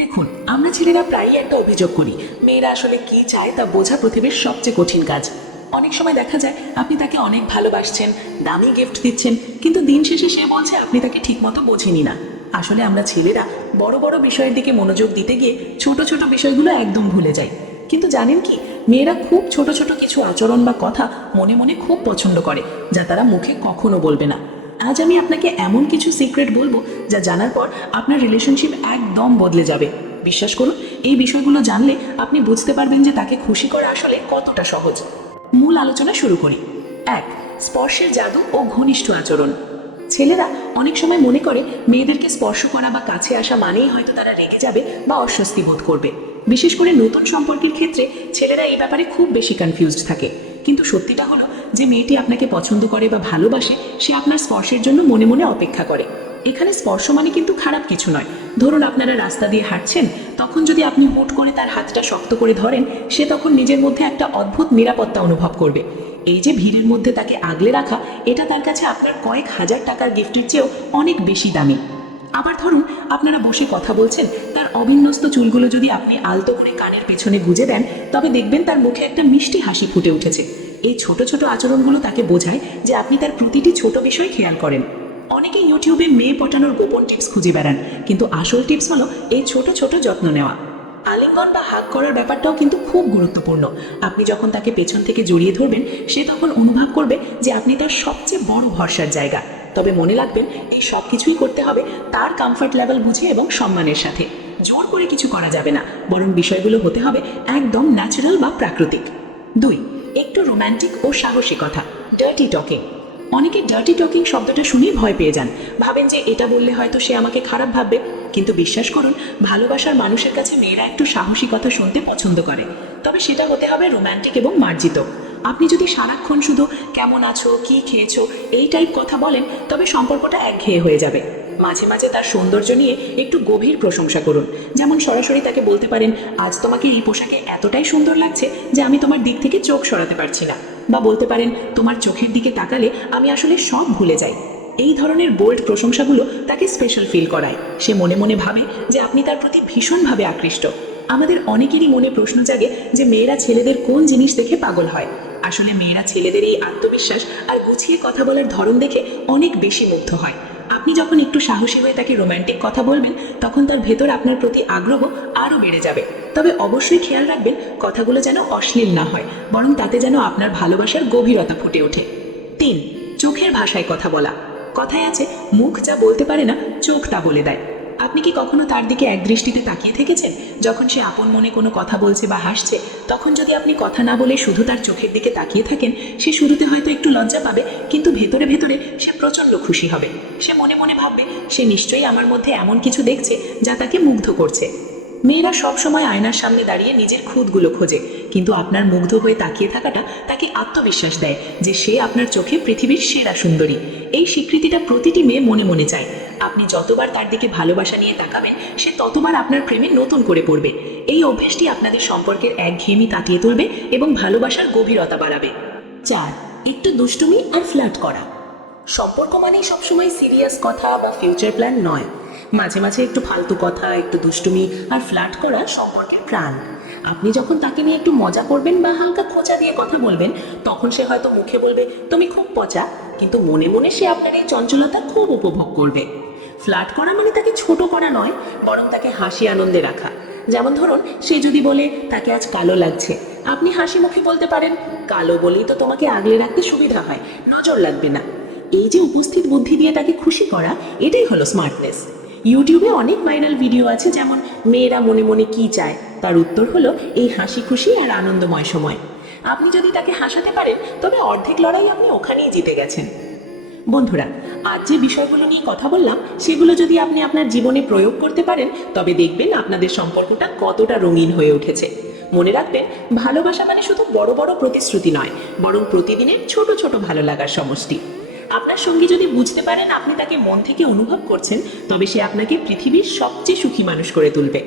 দেখুন, আমরা ছেলেরা প্রায়ই একটা অভিযোগ করি, মেয়েরা আসলে কি চায় তা বোঝা পৃথিবীর সবচেয়ে কঠিন কাজ। অনেক সময় দেখা যায় আপনি তাকে অনেক ভালোবাসছেন, দামি গিফট দিচ্ছেন, কিন্তু দিন শেষে সে বলছে আপনি তাকে ঠিকমতো বোঝেনি না। আসলে আমরা ছেলেরা বড় বড় বিষয়ের দিকে মনোযোগ দিতে গিয়ে ছোট ছোট বিষয়গুলো একদম ভুলে যাই। কিন্তু জানেন কি, মেয়েরা খুব ছোট ছোট কিছু আচরণ বা কথা মনে মনে খুব পছন্দ করে, যা তারা মুখে কখনো বলবে না। আজ আমি আপনাকে এমন কিছু সিক্রেট বলবো যা জানার পর আপনার রিলেশনশিপ একদম বদলে যাবে। বিশ্বাস করুন, এই বিষয়গুলো জানলে আপনি বুঝতে পারবেন যে তাকে খুশি করা আসলে কতটা সহজ। মূল আলোচনা শুরু করি। 1. স্পর্শের জাদু ও ঘনিষ্ঠ আচরণ। ছেলেরা অনেক সময় মনে করে মেয়েদেরকে স্পর্শ করা বা কাছে আসা মানেই হয়তো তারা রেগে যাবে বা অস্বস্তি বোধ করবে। বিশেষ করে নতুন সম্পর্কের ক্ষেত্রে ছেলেরা এই ব্যাপারে খুব বেশি কনফিউজড থাকে। কিন্তু সত্যিটা হলো, যে মেয়েটি আপনাকে পছন্দ করে বা ভালোবাসে সে আপনার স্পর্শের জন্য মনে মনে অপেক্ষা করে। এখানে স্পর্শ মানে কিন্তু খারাপ কিছু নয়। ধরুন আপনারা রাস্তা দিয়ে হাঁটছেন, তখন যদি আপনি হুট করে তার হাতটা শক্ত করে ধরেন, সে তখন নিজের মধ্যে একটা অদ্ভুত নিরাপত্তা অনুভব করবে। এই যে ভিড়ের মধ্যে তাকে আগলে রাখা, এটা তার কাছে আপনার কয়েক হাজার টাকার গিফটের চেয়েও অনেক বেশি দামি। আবার ধরুন আপনারা বসে কথা বলছেন, তার অবিন্যস্ত চুলগুলো যদি আপনি আলতো করে কানের পেছনে গুজে দেন, তবে দেখবেন তার মুখে একটা মিষ্টি হাসি ফুটে উঠেছে। এই ছোট ছোট আচরণগুলো তাকে বোঝায় যে আপনি তার প্রতিটি ছোট বিষয় খেয়াল করেন। অনেকে ইউটিউবে মেয়ে পটানোর গোপন টিপস খুঁজে বেড়ান, কিন্তু আসল টিপস হলো এই ছোট ছোট যত্ন নেওয়া। আলিঙ্গন বা হাগ করার ব্যাপারটাও কিন্তু খুব গুরুত্বপূর্ণ। আপনি যখন তাকে পেছন থেকে জড়িয়ে ধরবেন, সে তখন অনুভব করবে যে আপনি তার সবচেয়ে বড় ভরসার জায়গা। তবে মনে রাখবেন, এই সব কিছুই করতে হবে তার কমফর্ট লেভেল বুঝে এবং সম্মানের সাথে। জোর করে কিছু করা যাবে না, বরং বিষয়গুলো হতে হবে একদম ন্যাচারাল বা প্রাকৃতিক। 2. একটু রোম্যান্টিক ও সাহসিকতা, ডার্টি টকিং। অনেকে ডার্টি টকিং শব্দটা শুনেই ভয় পেয়ে যান, ভাবেন যে এটা বললে হয়তো সে আমাকে খারাপ ভাববে। কিন্তু বিশ্বাস করুন, ভালোবাসার মানুষের কাছে মেয়েরা একটু সাহসী কথা শুনতে পছন্দ করে। তবে সেটা হতে হবে রোম্যান্টিক এবং মার্জিত। আপনি যদি সারাক্ষণ শুধু কেমন আছো, কি খেয়েছো, এই টাইপ কথা বলেন, তবে সম্পর্কটা একঘেয়ে হয়ে যাবে। মাঝে মাঝে তার সৌন্দর্য নিয়ে একটু গভীর প্রশংসা করুন। যেমন সরাসরি তাকে বলতে পারেন, আজ তোমাকে এই পোশাকে এতটাই সুন্দর লাগছে যে আমি তোমার দিক থেকে চোখ সরাতে পারছি না। বা বলতে পারেন, তোমার চোখের দিকে তাকালে আমি আসলে সব ভুলে যাই। এই ধরনের বোল্ড প্রশংসাগুলো তাকে স্পেশাল ফিল করায়। সে মনে মনে ভাবে যে আপনি তার প্রতি ভীষণভাবে আকৃষ্ট। আমাদের অনেকেরই মনে প্রশ্ন জাগে যে মেয়েরা ছেলেদের কোন জিনিস দেখে পাগল হয়। আসলে মেয়েরা ছেলেদের এই আত্মবিশ্বাস আর গুছিয়ে কথা বলার ধরন দেখে অনেক বেশি মুগ্ধ হয়। আপনি যখন একটু সাহসী হয়ে তাকে রোম্যান্টিক কথা বলবেন, তখন তার ভেতর আপনার প্রতি আগ্রহ আরও বেড়ে যাবে। তবে অবশ্যই খেয়াল রাখবেন, কথাগুলো যেন অশ্লীল না হয়, বরং তাতে যেন আপনার ভালোবাসার গভীরতা ফুটে ওঠে। 3. চোখের ভাষায় কথা বলা। কথায় আছে, মুখ যা বলতে পারে না, চোখ তা বলে দেয়। আপনি কি কখনো তার দিকে একদৃষ্টিতে তাকিয়ে থেকেছেন? যখন সে আপন মনে কোনো কথা বলছে বা হাসছে, তখন যদি আপনি কথা না বলে শুধু তার চোখের দিকে তাকিয়ে থাকেন, সে শুরুতে হয়তো একটু লজ্জা পাবে, কিন্তু ভেতরে ভেতরে সে প্রচণ্ড খুশি হবে। সে মনে মনে ভাববে, সে নিশ্চয়ই আমার মধ্যে এমন কিছু দেখছে যা তাকে মুগ্ধ করছে। মেয়েরা সবসময় আয়নার সামনে দাঁড়িয়ে নিজের খুঁতগুলো খোঁজে, কিন্তু আপনার মুগ্ধ হয়ে তাকিয়ে থাকাটা তাকে আত্মবিশ্বাস দেয় যে সে আপনার চোখে পৃথিবীর সেরা সুন্দরী। এই স্বীকৃতিটা প্রতিটি মেয়ে মনে মনে চায়। আপনি যতবার তার দিকে ভালোবাসা নিয়ে তাকাবেন, সে ততবার আপনার প্রেমে নতুন করে পড়বে। এই অভ্যেসটি আপনাদের সম্পর্কের একঘেয়েমি কাটিয়ে তুলবে এবং ভালোবাসার গভীরতা বাড়াবে। 4. একটু দুষ্টুমি আর ফ্লার্ট করা। সম্পর্ক মানেই সবসময় সিরিয়াস কথা বা ফিউচার প্ল্যান নয়। মাঝে মাঝে একটু ফালতু কথা, একটু দুষ্টুমি আর ফ্লার্ট করা সম্পর্কের প্রাণ। আপনি যখন তাকে নিয়ে একটু মজা করবেন বা হালকা খোঁচা দিয়ে কথা বলবেন, তখন সে হয়তো মুখে বলবে তুমি খুব পচা, কিন্তু মনে মনে সে আপনার এই চঞ্চলতা খুব উপভোগ করবে। ফ্লার্ট করা মানে তাকে ছোট করা নয়, বরং তাকে হাসি আনন্দে রাখা। যেমন ধরুন, সে যদি বলে তাকে আজ কালো লাগছে, আপনি হাসি মুখে বলতে পারেন, কালো বলেই তো তোমাকে আগলে রাখতে সুবিধা হয়, নজর লাগবে না। এই যে উপস্থিত বুদ্ধি দিয়ে তাকে খুশি করা, এটাই হলো স্মার্টনেস। ইউটিউবে অনেক ভাইরাল ভিডিও আছে, যেমন মেয়েরা মনে মনে কি চায়, তার উত্তর হলো এই হাসি খুশি আর আনন্দময় সময়। আপনি যদি তাকে হাসাতে পারেন, তবে অর্ধেক লড়াই আপনি ওখানেই জিতে গেছেন। বন্ধুরা, আজ যে বিষয়গুলো নিয়ে কথা বললাম, সেগুলো যদি আপনি আপনার জীবনে প্রয়োগ করতে পারেন, তবে দেখবেন আপনাদের সম্পর্কটা কতটা রঙিন হয়ে উঠেছে। মনে রাখবেন, ভালোবাসা মানে শুধু বড় বড় প্রতিশ্রুতি নয়, বরং প্রতিদিনের ছোট ছোট ভালো লাগার সমষ্টি। আপনার সঙ্গী যদি বুঝতে পারেন আপনি তাকে মন থেকে অনুভব করছেন, তবে সে আপনাকে পৃথিবীর সবচেয়ে সুখী মানুষ করে তুলবে।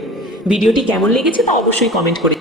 ভিডিওটি কেমন লেগেছে তা অবশ্যই কমেন্ট করে